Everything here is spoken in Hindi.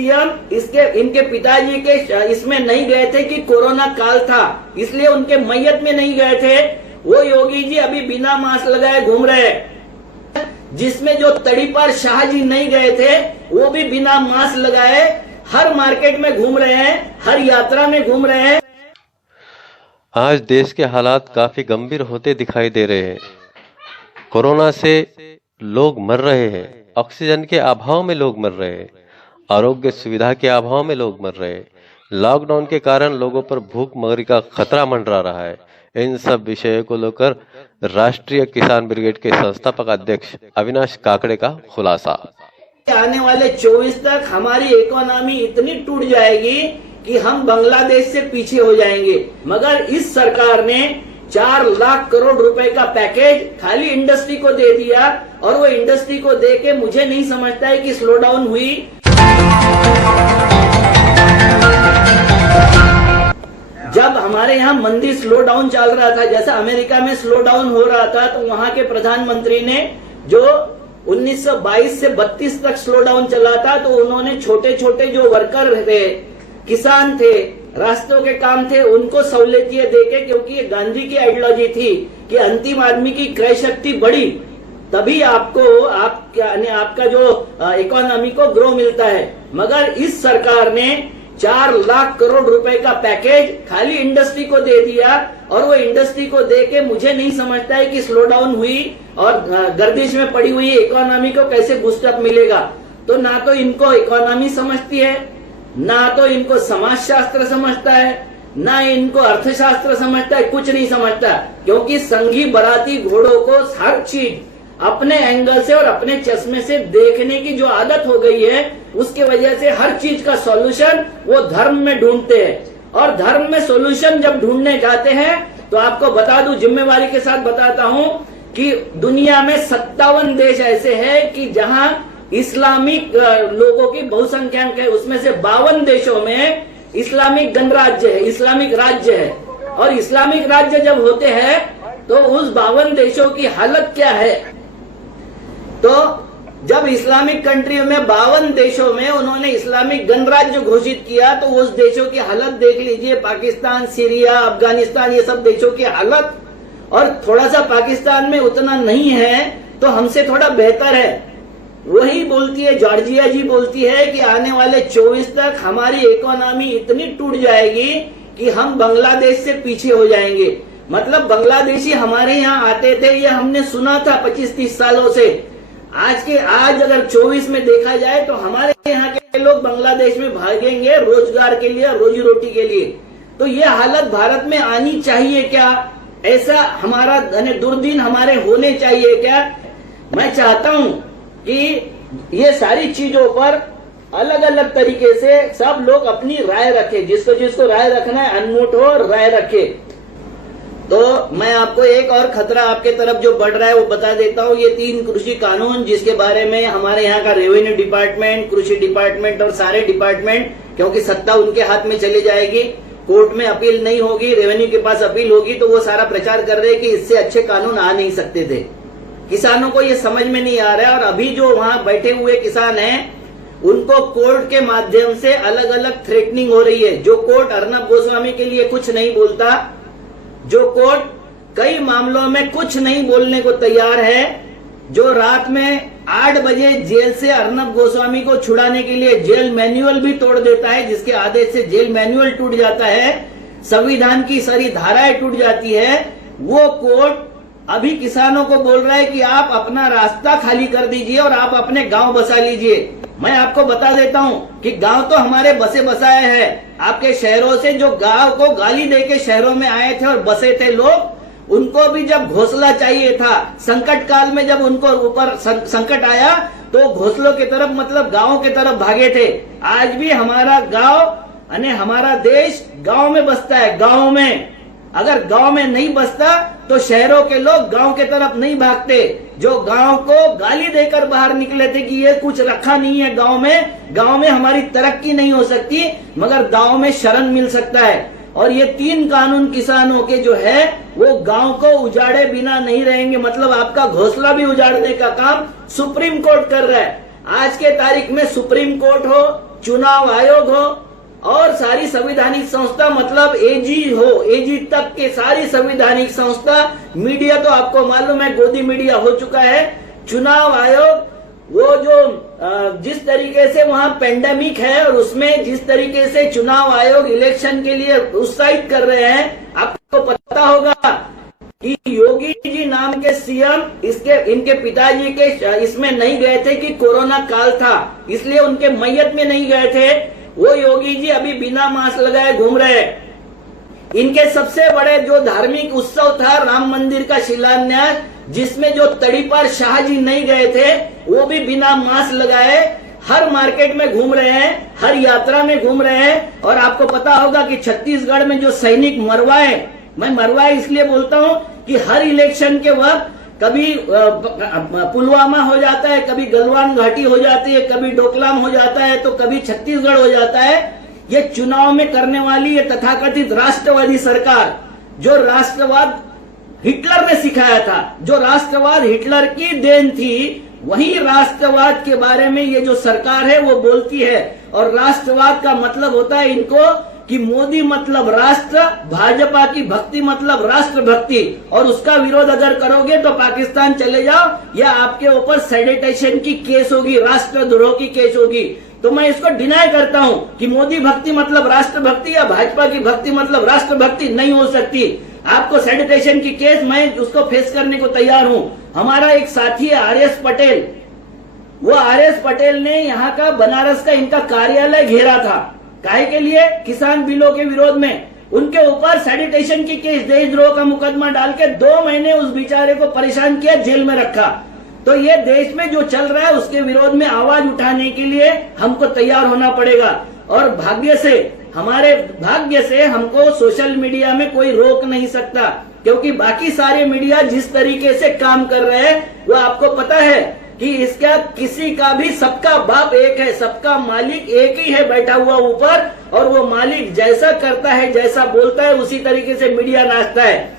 सीएम इनके पिताजी के इसमें नहीं गए थे कि कोरोना काल था, इसलिए उनके मैयत में नहीं गए थे। वो योगी जी अभी बिना मास्क लगाए घूम रहे हैं। जिसमें जो तड़ीपार शाह जी नहीं गए थे वो भी बिना मास्क लगाए हर मार्केट में घूम रहे हैं, हर यात्रा में घूम रहे हैं। आज देश के हालात काफी गंभीर होते दिखाई दे रहे हैं। कोरोना से लोग मर रहे हैं, ऑक्सीजन के अभाव में लोग मर रहे हैं, आरोग्य सुविधा के अभाव में लोग मर रहे हैं, लॉकडाउन के कारण लोगों पर भूखमरी का खतरा मंडरा रहा है। इन सब विषयों को लेकर राष्ट्रीय किसान ब्रिगेड के संस्थापक अध्यक्ष अविनाश काकड़े का खुलासा। आने वाले 24 तक हमारी इकोनॉमी इतनी टूट जाएगी कि हम बांग्लादेश से पीछे हो जाएंगे। मगर इस सरकार ने 4 लाख करोड़ रुपए का पैकेज खाली इंडस्ट्री को दे दिया, और वो इंडस्ट्री को दे के मुझे नहीं समझता है कि स्लो डाउन हुई। जब हमारे यहाँ मंदी स्लो डाउन चल रहा था, जैसा अमेरिका में स्लो डाउन हो रहा था, तो वहाँ के प्रधानमंत्री ने जो 1922 से 32 तक स्लो डाउन चला था, तो उन्होंने छोटे छोटे जो वर्कर थे, किसान थे, रास्तों के काम थे, उनको सहूलियतें देके, क्योंकि ये गांधी की आइडियोलॉजी थी कि अंतिम आदमी की क्रय शक्ति बढ़ी तभी आपका जो इकोनॉमी को ग्रो मिलता है। मगर इस सरकार ने 4 लाख करोड़ रुपए का पैकेज खाली इंडस्ट्री को दे दिया, और वो इंडस्ट्री को दे के मुझे नहीं समझता है कि स्लो डाउन हुई और गर्दिश में पड़ी हुई इकोनॉमी को कैसे बूस्टअप मिलेगा। तो ना तो इनको इकोनॉमी समझती है, ना तो इनको समाजशास्त्र समझता है, ना इनको अर्थशास्त्र समझता है, कुछ नहीं समझता। क्योंकि संघी बराती घोड़ों को हर चीज अपने एंगल से और अपने चश्मे से देखने की जो आदत हो गई है, उसके वजह से हर चीज का सॉल्यूशन वो धर्म में ढूंढते हैं। और धर्म में सॉल्यूशन जब ढूंढने जाते हैं तो आपको बता दूं, जिम्मेवारी के साथ बताता हूं कि दुनिया में 57 देश ऐसे हैं कि जहां इस्लामिक लोगों की बहुसंख्यक है, उसमें से 52 देशों में इस्लामिक गणराज्य है, इस्लामिक राज्य है। और इस्लामिक राज्य जब होते हैं तो उस 52 देशों की हालत क्या है? तो जब इस्लामिक कंट्री में 52 देशों में उन्होंने इस्लामिक गणराज्य घोषित किया, तो उस देशों की हालत देख लीजिए, पाकिस्तान, सीरिया, अफगानिस्तान, ये सब देशों की हालत। और थोड़ा सा पाकिस्तान में उतना नहीं है तो हमसे थोड़ा बेहतर है। वही बोलती है, जॉर्जिया जी बोलती है कि आने वाले 24 तक हमारी इकोनॉमी इतनी टूट जाएगी कि हम बांग्लादेश से पीछे हो जाएंगे। मतलब बांग्लादेशी हमारे यहाँ आते थे, ये हमने सुना था 25-30 सालों से। आज अगर 24 में देखा जाए तो हमारे यहाँ के लोग बांग्लादेश में भागेंगे रोजगार के लिए, रोजी रोटी के लिए। तो ये हालत भारत में आनी चाहिए क्या? ऐसा हमारा दुर्दिन हमारे होने चाहिए क्या? मैं चाहता हूँ कि ये सारी चीजों पर अलग अलग तरीके से सब लोग अपनी राय रखें, जिसको राय रखना है अनमुठ हो, राय रखे। तो मैं आपको एक और खतरा आपके तरफ जो बढ़ रहा है वो बता देता हूँ। ये 3 कृषि कानून, जिसके बारे में हमारे यहाँ का रेवेन्यू डिपार्टमेंट, कृषि डिपार्टमेंट और सारे डिपार्टमेंट, क्योंकि सत्ता उनके हाथ में चली जाएगी, कोर्ट में अपील नहीं होगी, रेवेन्यू के पास अपील होगी, तो वो सारा प्रचार कर रहे हैं कि इससे अच्छे कानून आ नहीं सकते थे। किसानों को ये समझ में नहीं आ रहा है। और अभी जो वहाँ बैठे हुए किसान हैं उनको कोर्ट के माध्यम से अलग अलग थ्रेटनिंग हो रही है। जो कोर्ट अर्नब गोस्वामी के लिए कुछ नहीं बोलता, जो कोर्ट कई मामलों में कुछ नहीं बोलने को तैयार है, जो रात में 8 बजे जेल से अर्नब गोस्वामी को छुड़ाने के लिए जेल मैनुअल भी तोड़ देता है, जिसके आदेश से जेल मैनुअल टूट जाता है, संविधान की सारी धाराएं टूट जाती है, वो कोर्ट अभी किसानों को बोल रहा है कि आप अपना रास्ता खाली कर दीजिए और आप अपने गांव बसा लीजिए। मैं आपको बता देता हूं कि गांव तो हमारे बसे बसाए हैं। आपके शहरों से जो गांव को गाली देके शहरों में आए थे और बसे थे लोग, उनको भी जब घोंसला चाहिए था, संकट काल में जब उनको ऊपर संकट आया तो घोंसलों की तरफ, मतलब गांवों की तरफ भागे थे। आज भी हमारा गांव यानी हमारा देश गांव में बसता है। गांव में अगर गांव में नहीं बसता तो शहरों के लोग गांव के तरफ नहीं भागते। जो गांव को गाली देकर बाहर निकले थे कि ये कुछ रखा नहीं है गांव में हमारी तरक्की नहीं हो सकती, मगर गांव में शरण मिल सकता है। और ये 3 कानून किसानों के जो है वो गांव को उजाड़े बिना नहीं रहेंगे। मतलब आपका घोंसला भी उजाड़ने का काम सुप्रीम कोर्ट कर रहा है। आज के तारीख में सुप्रीम कोर्ट हो चुनाव आयोग हो और सारी संवैधानिक संस्था, मतलब एजी हो, एजी तक के सारी संवैधानिक संस्था, मीडिया तो आपको मालूम है गोदी मीडिया हो चुका है, चुनाव आयोग, वो जो जिस तरीके से वहां पेंडेमिक है और उसमें जिस तरीके से चुनाव आयोग इलेक्शन के लिए उत्साहित कर रहे हैं, आपको पता होगा कि योगी जी नाम के सीएम इनके पिताजी के इसमें नहीं गए थे कि कोरोना काल था, इसलिए उनके मैयत में नहीं गए थे। वो योगी जी अभी बिना मास्क लगाए घूम रहे। इनके सबसे बड़े जो धार्मिक उत्सव था राम मंदिर का शिलान्यास, जिसमें जो तड़ीपार शाह जी नहीं गए थे, वो भी बिना मास्क लगाए हर मार्केट में घूम रहे हैं, हर यात्रा में घूम रहे हैं। और आपको पता होगा कि छत्तीसगढ़ में जो सैनिक मरवाए, मैं मरवाए इसलिए बोलता हूं कि हर इलेक्शन के वक्त कभी पुलवामा हो जाता है, कभी गलवान घाटी हो जाती है, कभी डोकलाम हो जाता है, तो कभी छत्तीसगढ़ हो जाता है। ये चुनाव में करने वाली ये तथाकथित राष्ट्रवादी सरकार, जो राष्ट्रवाद हिटलर ने सिखाया था, जो राष्ट्रवाद हिटलर की देन थी, वही राष्ट्रवाद के बारे में ये जो सरकार है वो बोलती है। और राष्ट्रवाद का मतलब होता है इनको कि मोदी मतलब राष्ट्र, भाजपा की भक्ति मतलब राष्ट्र भक्ति, और उसका विरोध अगर करोगे तो पाकिस्तान चले जाओ या आपके ऊपर सेडिटेशन की केस होगी, राष्ट्रद्रोह की केस होगी। तो मैं इसको डिनाई करता हूं कि मोदी भक्ति मतलब राष्ट्र भक्ति या भाजपा की भक्ति मतलब राष्ट्र भक्ति नहीं हो सकती। आपको सेडिटेशन की केस, मैं उसको फेस करने को तैयार हूं। हमारा एक साथी है आरएस पटेल, वो आरएस पटेल ने यहाँ का बनारस का इनका कार्यालय घेरा था, काहे के लिए? किसान बिलों के विरोध में। उनके ऊपर सेडिटेशन की केस, देशद्रोह का मुकदमा डाल के 2 महीने उस बेचारे को परेशान किया, जेल में रखा। तो ये देश में जो चल रहा है उसके विरोध में आवाज उठाने के लिए हमको तैयार होना पड़ेगा। और भाग्य से हमको सोशल मीडिया में कोई रोक नहीं सकता, क्योंकि बाकी सारे मीडिया जिस तरीके से काम कर रहे हैं वो आपको पता है कि इसका किसी का भी, सबका बाप एक है, सबका मालिक एक ही है बैठा हुआ ऊपर, और वो मालिक जैसा करता है, जैसा बोलता है, उसी तरीके से मीडिया नाचता है।